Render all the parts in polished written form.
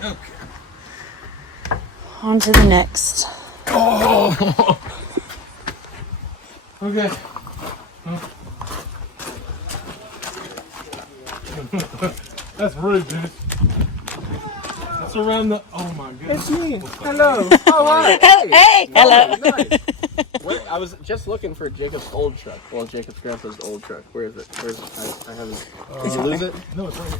Okay. On to the next. Oh. Okay. That's rude, dude. That's around the. Oh my goodness. It's me. Hello. Oh, hi. Hey, hello. Nice. I was just looking for Jacob's old truck. Well, Jacob's grandpa's old truck. Where is it? Where's it? I haven't. Did you lose it? No, it's right here.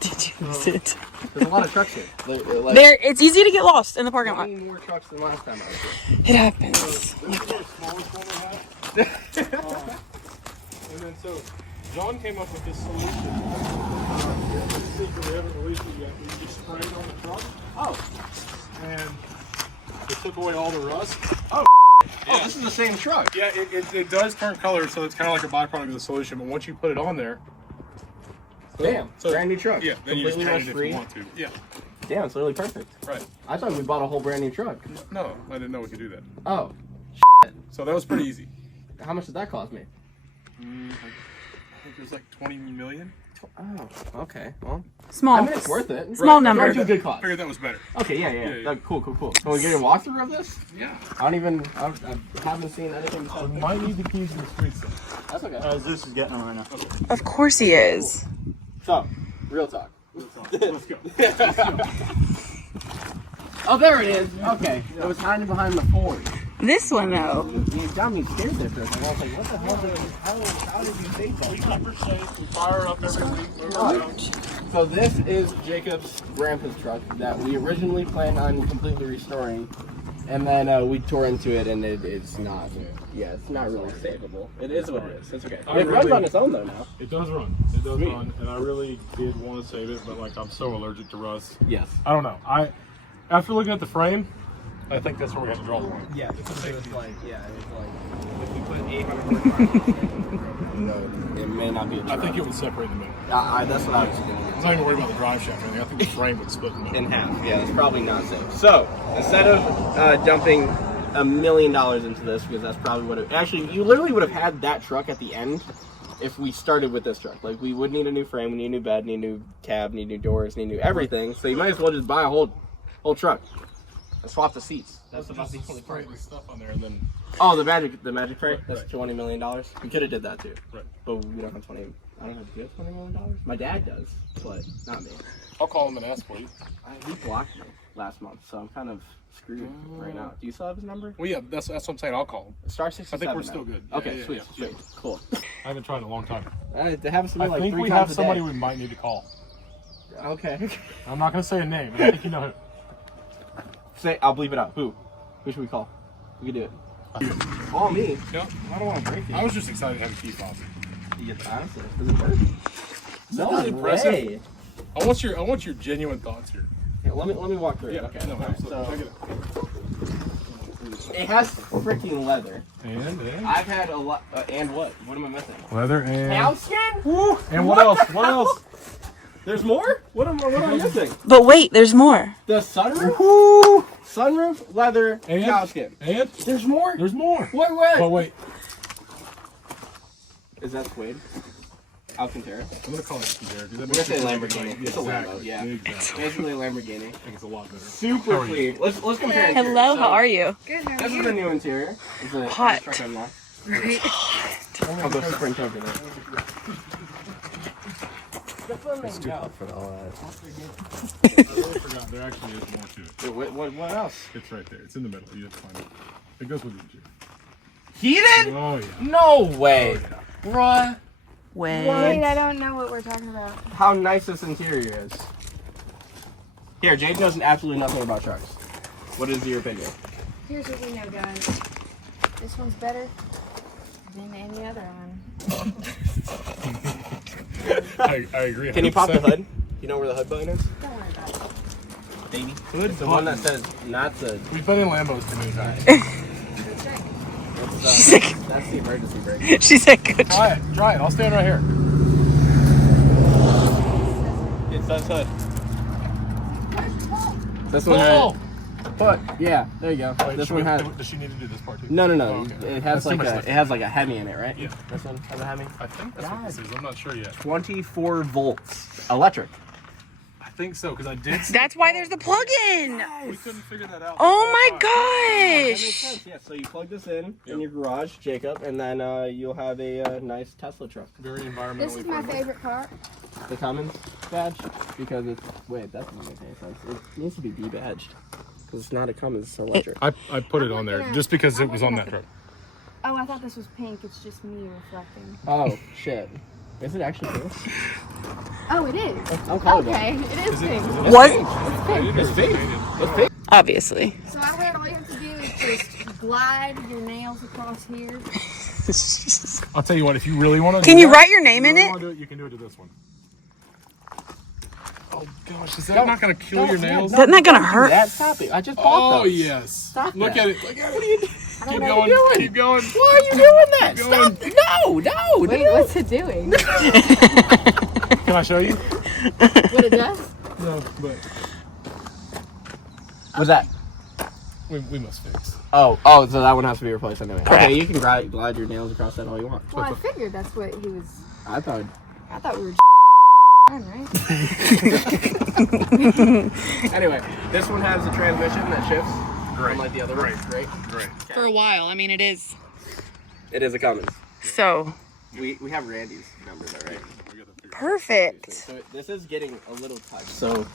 Did you lose it? There's a lot of trucks here. Like, There, it's easy to get lost in the parking lot. 20 more trucks than last time I was here. It happens. This is the smallest one we have. And then so, John came up with this solution. It's secret, we haven't released it yet. We just sprayed it on the truck. Oh. And it took away all the rust. Oh, this is the same truck. Yeah, it does turn color, so it's kind of like a byproduct of the solution. But once you put it on there, Damn, brand new truck. Yeah, then you just Completely paint it if rust-free. you want to. Yeah, Damn, it's literally perfect. right. I thought we bought a whole brand new truck. No, I didn't know we could do that. Oh. So that was pretty easy. How much did that cost me? I think it was like 20 million. Oh, okay. Well, Small. I mean, it's worth it. Small Right. number. Very good cost. Figured that was better. Okay, yeah. Yeah. Cool. Can we get a walkthrough of this? Yeah. I haven't seen anything besides We might need the keys to the streets. That's okay. Zeus is getting them right now. Of course he is. So, real talk. Let's go. Oh, there it is. Okay. It was hiding behind the forge. This one though. You got me scared there for a second. I was like, what the hell how did you take that? We keep her safe. We fire up everything. So this is Jacob's grandpa's truck that we originally planned on completely restoring, and then we tore into it, and it's not. Yeah, it's not really savable. It is what it is. It's okay. It runs on its own though now. It does run. It does Sweet. run, and I really did want to save it, but like I'm so allergic to rust. Yes. I don't know. After looking at the frame, I think that's where we have to draw the line. Yeah. It's like if we put 800. No, it may not be a I truck. think it would separate in the middle. That's what I was thinking. I'm not even worried about the drive shaft or anything. I think the frame would split in the middle. In half. Yeah, that's probably not safe. So instead of dumping $1 million into this, because that's probably what it actually, you literally would have had that truck at the end if we started with this truck. Like, we would need a new frame, we need a new bed, need a new cab, need new doors, need new everything. So you might as well just buy a whole truck and swap the seats. That's about the only part. Stuff on there, and then Oh, the magic tray. Right, That's right. $20 million. We could have did that too. Right. But we don't have 20. I don't have to give $20 million. My dad does, but not me. I'll call him and ask for you. He blocked me last month, so I'm kind of screwed right now. Do you still have his number? Well, yeah, that's what I'm saying. I'll call him. Star I 67. think we're now. still good. Okay, Yeah, sweet. Cool. I haven't tried in a long time. They have something I like think 3 we times have a somebody day. we might need to call. Okay. I'm not going to say a name, but I think you know who. I'll bleep it out. Who should we call? We can do it. Oh, me. Yeah. I don't want to break it. I was just excited to have a key fob. You get the answer. Does it work? No That's impressive. way. I want your genuine thoughts here. Here, let me walk through it. Yeah. Okay. No, All right, absolutely. Check so it has freaking leather. And I've had a lot. And what? What am I missing? leather and Cowskin? Woo. And what else? What else? There's more? What am I missing? But wait, there's more. The sunroof? Sunroof, leather, And? cowskin. And There's more? there's more. What? But wait, Is that suede? Alcantara? I'm gonna call it Sierra. We're gonna say Lamborghini. It's a Lambo, exactly. yeah. Exactly. Basically a Lamborghini. I think it's a lot better. Super How are you? clean. Let's compare interiors. Hello, So, how are you? Good, how are This is you? the new interior. It's a Hot. truck I'm not. Right. I'll go sprint over there. It's too hot for all that. I really forgot. There actually is more to it. What else? It's right there. It's in the middle. You have to find it. It goes with the interior. Heated? Oh yeah. No way. Bruh. Wait. Wait, I don't know what we're talking about. How nice this interior is. Here, Jade knows absolutely nothing about trucks. What is your opinion? Here's what we know, guys. This one's better than any other one. I agree. Can you pop the 100%. hood? You know where the hood button is? Don't worry about it. Baby. Hood It's the one that button. says not the. We've been in Lambos too many times. That's right. She's like, That's the emergency brake. she said good. Try it. Try it. I'll stand right here. It says hood. This one Pull. has. But yeah, there you go. Wait, This one has. Does she need to do this part too? No. Oh, okay. It has That's too like much it has like a Hemi in it, right? Yeah. This one has a Hemi. I think that's what this is. I'm not sure yet. 24 volts, electric. I think so because I did. That's why there's the plug-in. We couldn't figure that out. Oh my That makes gosh. sense. Yeah. So you plug this in your garage, Jacob, and then you'll have a nice Tesla truck. Very environmentally This is my friendly. favorite part. The Cummins badge, because it's that doesn't make any sense. It needs to be debadged because it's not a Cummins, it's electric. I put it on there just because it was on that truck. Oh, I thought this was pink. It's just me reflecting. Oh shit! Is it actually pink? Oh, it is. I'm colorblind. Okay, it is pink. What? It's pink. It's pink. Obviously. So I heard all you have to do is just glide your nails across here. I'll tell you what, if you really want to Can you write your name in it? You can do it to this one. Oh gosh, is that not going to kill your nails? Isn't that gonna hurt? Stop it! I just bought Oh those. yes. Stop Look that. at it. Look at it. What are you doing? Keep what going. you're doing. Keep going. Why are you doing that? Keep Stop! going. No! Wait, what's it doing? Can I show you? What it does? No, but What's that? we must fix. Oh, so that one has to be replaced anyway. Correct. Okay, you can glide your nails across that all you want. Well, I figured that's what he was. I thought. I thought we were right? Anyway, this one has a transmission that shifts. Great. Unlike the other one. Great. For a while. I mean, it is. It is a Cummins. So, We have Randy's number there, right? perfect. So this is getting a little tight. So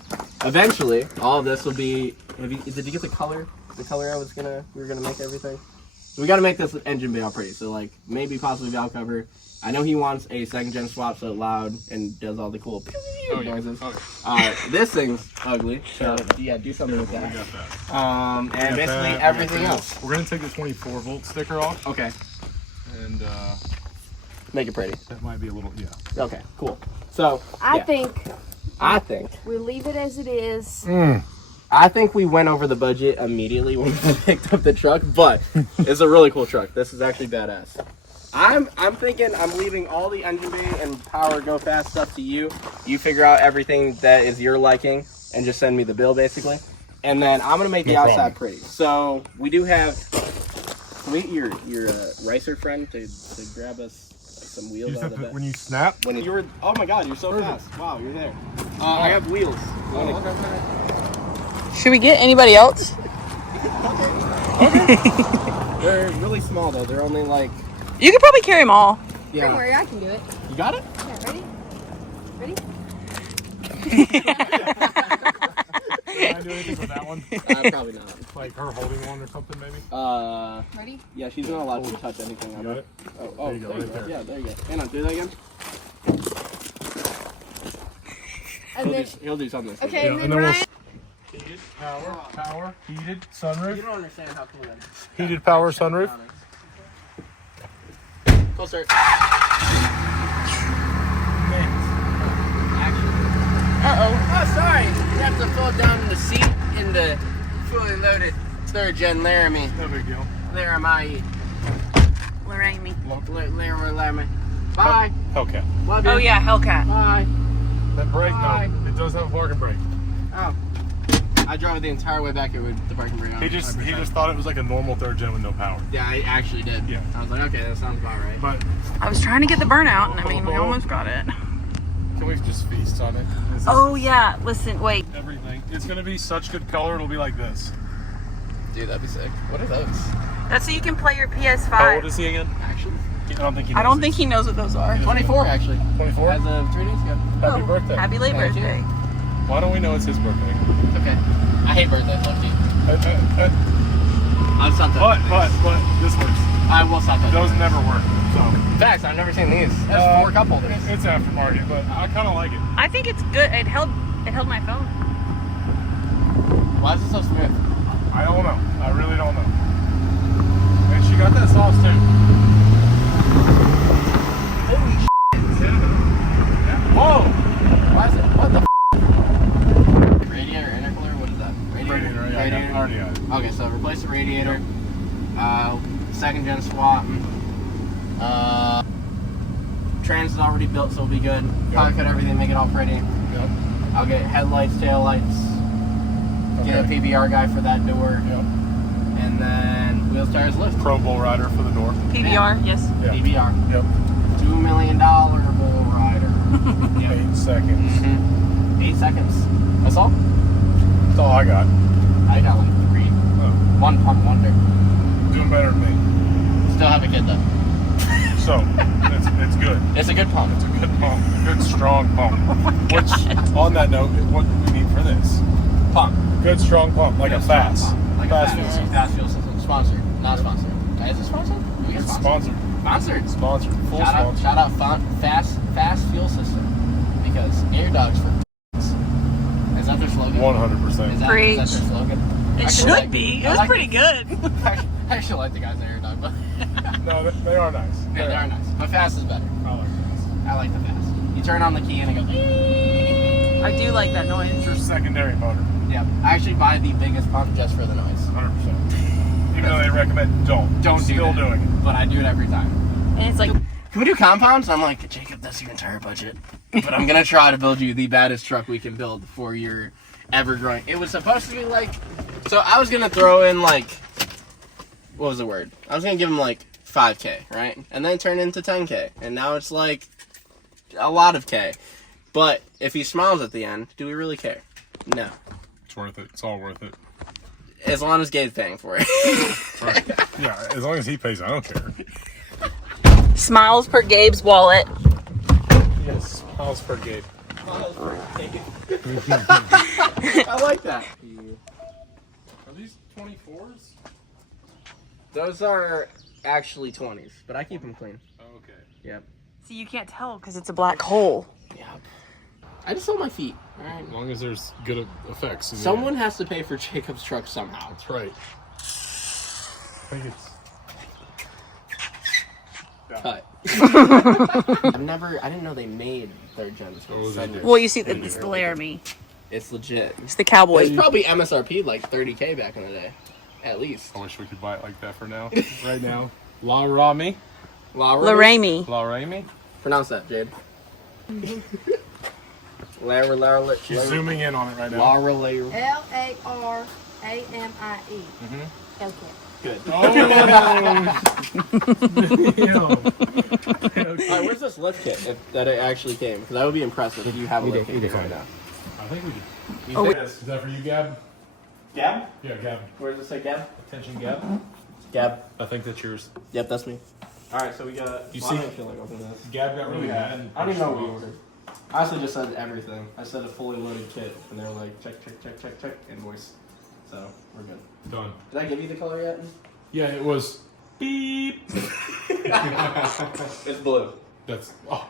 eventually, all of this will be. Did you get the color? The color we were gonna make everything. So we got to make this engine bay all pretty. So like maybe possibly valve cover. I know he wants a second gen swap so it's loud and does all the cool noises. This thing's ugly. So yeah, do something with that. And basically everything else. We're gonna take the 24 volt sticker off. Okay. And Make it pretty. that might be a little Okay. Cool. So I yeah. think think. we leave it as it is. I think we went over the budget immediately when we picked up the truck, but it's a really cool truck. This is actually badass. I'm thinking I'm leaving all the engine bay and power go fast stuff to you. You figure out everything that is your liking and just send me the bill basically. And then I'm gonna make the outside pretty. So we do have your ricer friend to grab us some wheels out of the bed. when you snap. When you were, oh my god, you're so fast. Wow, you're there. I have wheels. Should we get anybody else? They're really small though. They're only like. You could probably carry them all. Yeah. Don't worry, I can do it. You got it? Yeah, ready? Ready? Can I do anything with that one? Probably not. Like her holding one or something, maybe. Ready? Yeah, she's not allowed to touch anything on You got it. it? Oh, There you go, right there. Yeah, there you go. Hang on, do that again. And then, He'll do something. okay, Yeah, and then and then we'll- Ryan. Heated power, heated sunroof, You don't understand how cool that is. heated power sunroof. Cool start. Uh-oh. Oh, sorry. You have to fold down the seat in the fully loaded third gen Laramie. No big deal. Laramie. Laramie. Laramie. Bye. Hellcat. Love you. Oh, yeah, Hellcat. Bye. That brake, Bye. no. It does have a parking brake. Oh. I drove it the entire way back here with the parking brake on. He just 100%. thought it was like a normal third gen with no power. Yeah, I actually did. Yeah. I was like, okay, that sounds about right. But I was trying to get the burnout, and I mean, we almost got it. can we just feast on it? This is Oh, yeah. Listen, wait. everything. It's gonna be such good color. It'll be like this. Dude, that'd be sick. What are those? That's so you can play your PS5. How old is he again? Actually, I don't think he knows. I don't think he knows what those are. 24 actually. 24. As of 3 days ago. Happy birthday. Happy late Thank you. birthday. Why don't we know it's his birthday? It's okay. I hate birthdays, Lefty. I'll stop that. But this works. I will stop that. Those never work. So Facts, I've never seen these. That's 4 cup holders. it's aftermarket, but I kind of like it. I think it's good. It held my phone. Why is it so smooth? I don't know. I really don't know. And she got that sauce too. Holy shit. Whoa! Why is it? What the radiator, intercooler? What is that? Radiator, yeah, Radiator? already got it. Okay, so replace the radiator. Second gen swap. Trans is already built, so it'll be good. Power cut everything, make it all pretty. Yep. I'll get headlights, taillights, Get a PBR guy for that door. Yep. And then wheels, tires, lift. Pro bull rider for the door. PBR, yes. Yeah. PBR. Yep. $2 million bull rider. 8 seconds. 8 seconds. That's all? That's all I got. I got like 3. Oh, One pump wonder. doing better than me. Still have a kid though. So, it's good. It's a good pump. It's a good pump. Good, strong pump. Which, on that note, what do we need for this? Pump. Good, strong pump. Like a fast. Like Fast a fuel fast, system. fast fuel system. Sponsored. Not sponsored. Is it sponsored? Do we get It's sponsored? sponsored. Sponsored. Sponsored. Full Shout out, sponsor. shout out fast fuel system. Because air dogs for is that their slogan? 100%. Is that Preach. their slogan? It I should like- be. I It was like pretty good. I actually like the guys at air dog, but No, they are nice. yeah, they are nice. But fast is better. I like this. I like the fast. You turn on the key and it goes. I do like that It's noise. your secondary motor. Yeah, I actually buy the biggest pump just for the noise. 100%. Even though they recommend don't. Don't do Still that. doing it. But I do it every time. And it's like, Can we do compounds? I'm like, Jacob, that's your entire budget. But I'm gonna try to build you the baddest truck we can build for your ever-growing. It was supposed to be like, so I was gonna throw in like, what was the word? I was gonna give him like 5K, right? And then turn into 10K. And now it's like a lot of K. But if he smiles at the end, do we really care? No. It's worth it. It's all worth it. As long as Gabe's paying for it. Right. Yeah, as long as he pays, I don't care. smiles per Gabe's wallet. Yes. Miles per Gabe. I like that. Are these 24s? Those are actually 20s, but I keep them clean. Okay. Yep. See, you can't tell because it's a black hole. Yep. I just sold my feet. All right. As long as there's good effects. in the Someone end. has to pay for Jacob's truck somehow. That's right. I think it's. Cut. I didn't know they made third gens. Oh, they did. Well, you see, it's the Laramie. It's legit. It's the It's cowboy. probably MSRP like 30K back in the day. At least. I wish we could buy it like that for now. Right now. La Rami. Laramie. La Rami. Pronounce that, Jade. Lara. She's zooming in on it right now. Lara. Laramie. Okay. Good. Oh. Alright, where's this lift kit that it actually came? Because that would be impressive if you have a lift kit right now. I think we did. Oh, Is that for you, Gab? Gab? Yeah, Gab. Where does it say Gab? Attention, Gab. Gab. I think that's yours. Yep, that's me. Alright, so we got. You well, see- I don't feel like opening this. Gab got really mad. I don't even know what we ordered. I honestly just said everything. I said a fully loaded kit, and they were like, check, invoice. So, we're good. Done. Did I give you the color yet? Yeah, it was beep. It's blue. That's oh.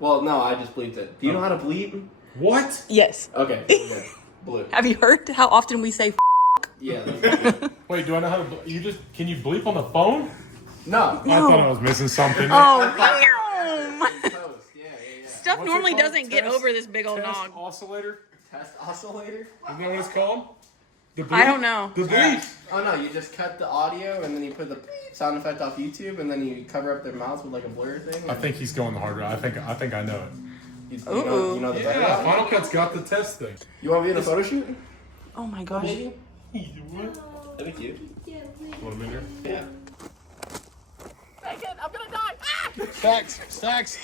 Well, no, I just bleeped it. Do you know how to bleep? What? Yes. Okay, we're good. Blue. Have you heard how often we say Yeah, that's good. Wait, do I know how to? Can you bleep on the phone? No. I thought I was missing something. Oh, Toast. Yeah. Stuff What's it normally called? doesn't get Test- over this big old Test nog. oscillator. Test oscillator? Isn't that what it's called? The bleep? I don't know. The bleep. Oh no, you just cut the audio and then you put the sound effect off YouTube and then you cover up their mouths with like a blur thing. I think he's going the hard route. I think I know it. you Ooh. know the better Yeah, route? Final Cut's got the test thing. You want to be in a photo shoot? Oh my gosh. Maybe? What? That'd be cute. Want a minute? Yeah. Stacks.